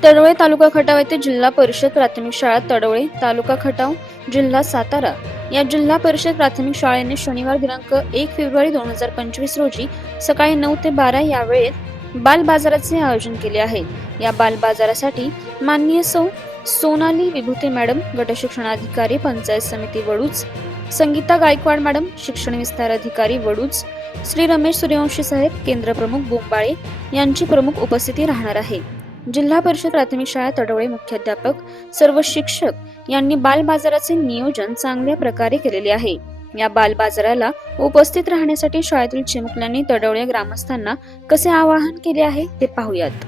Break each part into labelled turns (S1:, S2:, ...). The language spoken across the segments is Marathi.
S1: तडवळे तालुका खटाव येथे जिल्हा परिषद प्राथमिक शाळा तडवळे तालुका खटाव जिल्हा सातारा या जिल्हा परिषद प्राथमिक शाळेने शनिवार दिनांक 1 फेब्रुवारी 2025 रोजी सकाळी 9 ते 12 या वेळेत बाल बाजाराचे आयोजन केले आहे। या बाल बाजारासाठी माननीय सोनाली विभूते मॅडम, गट शिक्षणाधिकारी पंचायत समिती वडूज, संगीता गायकवाड मॅडम, शिक्षण विस्तार अधिकारी वडूज, श्री रमेश सूर्यवंशी साहेब, केंद्र प्रमुख बोंबाळे यांची प्रमुख उपस्थिती राहणार आहे। जिल्हा परिषद प्राथमिक शाळा तडवळे मुख्याध्यापक, सर्व शिक्षक यांनी बाल बाजाराचे नियोजन चांगल्या प्रकारे केलेले आहे। या बाल बाजाराला उपस्थित राहण्यासाठी शाळेतील चिमुकल्यांनी तडवळे ग्रामस्थांना कसे आवाहन केले आहे ते पाहूयात।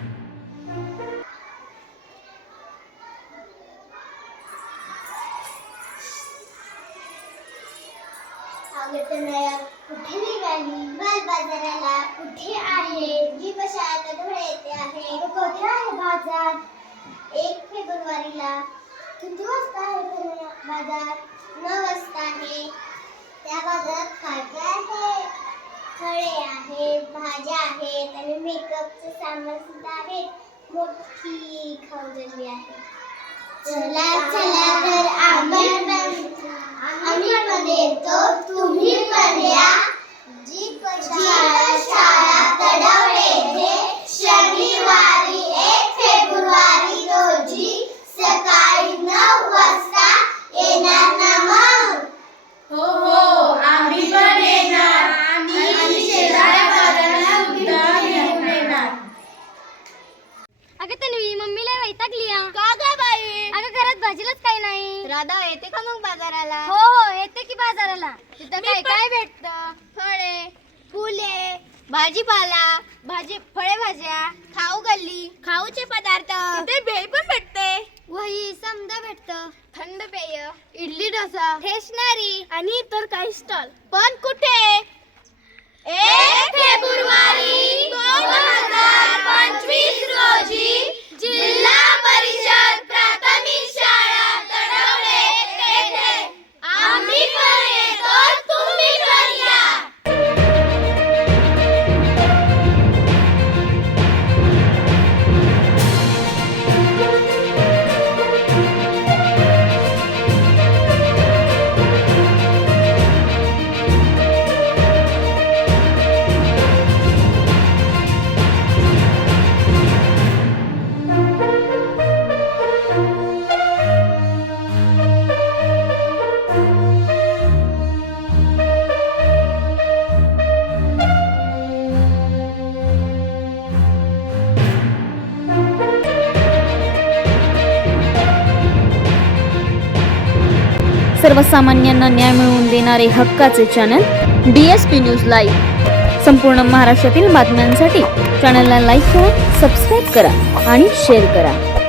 S2: कुठे निघाली बाल बाजाराला, कुठे आहे जी शाळा तडवळे येथे आहे, कुठे आहे बाजार? 1 फेब्रुवारीला किती वाजता आहे बाजार? 9 वाजता आहे। त्या बाजारात काय काय आहे? फळे आहेत, भाज्या आहेत आणि मेकअपचे सामान सुद्धा आहे। मोठी खवजली आहे। चला चला तर आम्ही पण येतो, तुम्ही पण या। शाळा तडवळे येथे शनिवारी 1 फेब्रुवारी रोजी सकाळी 9 वाजता येणार ना मग?
S3: हो हो, आम्ही पण येणार आणि शेजाऱ्या बाजाराला सुद्धा घेऊन येणार।
S4: अगं तन्वी, मम्मीला वैतागली आ।
S3: का ग बाई?
S4: अगं घरात भाजीलाच काही नाही।
S3: राधा येते का मग बाजाराला?
S4: हो हो, येते की बाजाराला।
S3: तिथं काय काय भेटतं? फळे, फुले, भाजीपाला, फळे भाज्या, खाऊ गल्ली, खाऊचे पदार्थ, तिथे भेळ पण भेटते,
S4: वही समजा भेटत,
S3: थंड पेय, इडली डोसा, स्टेशनरी आणि इतर काही स्टॉल।
S2: पण कुठे?
S3: 1 फेब्रुवारी 2025 रोजी जिल्हा परिषद प्राथमिक शाळा तडवळे येथे आम्ही पण येतो, तुम्ही पण या।
S1: सर्वसामान्यांना न्याय मिळवून देणारे हक्काचे चॅनल DSP न्यूज लाईव्ह। संपूर्ण महाराष्ट्रातील बातम्यांसाठी चॅनलला लाईक करा, सबस्क्राईब करा आणि शेअर करा।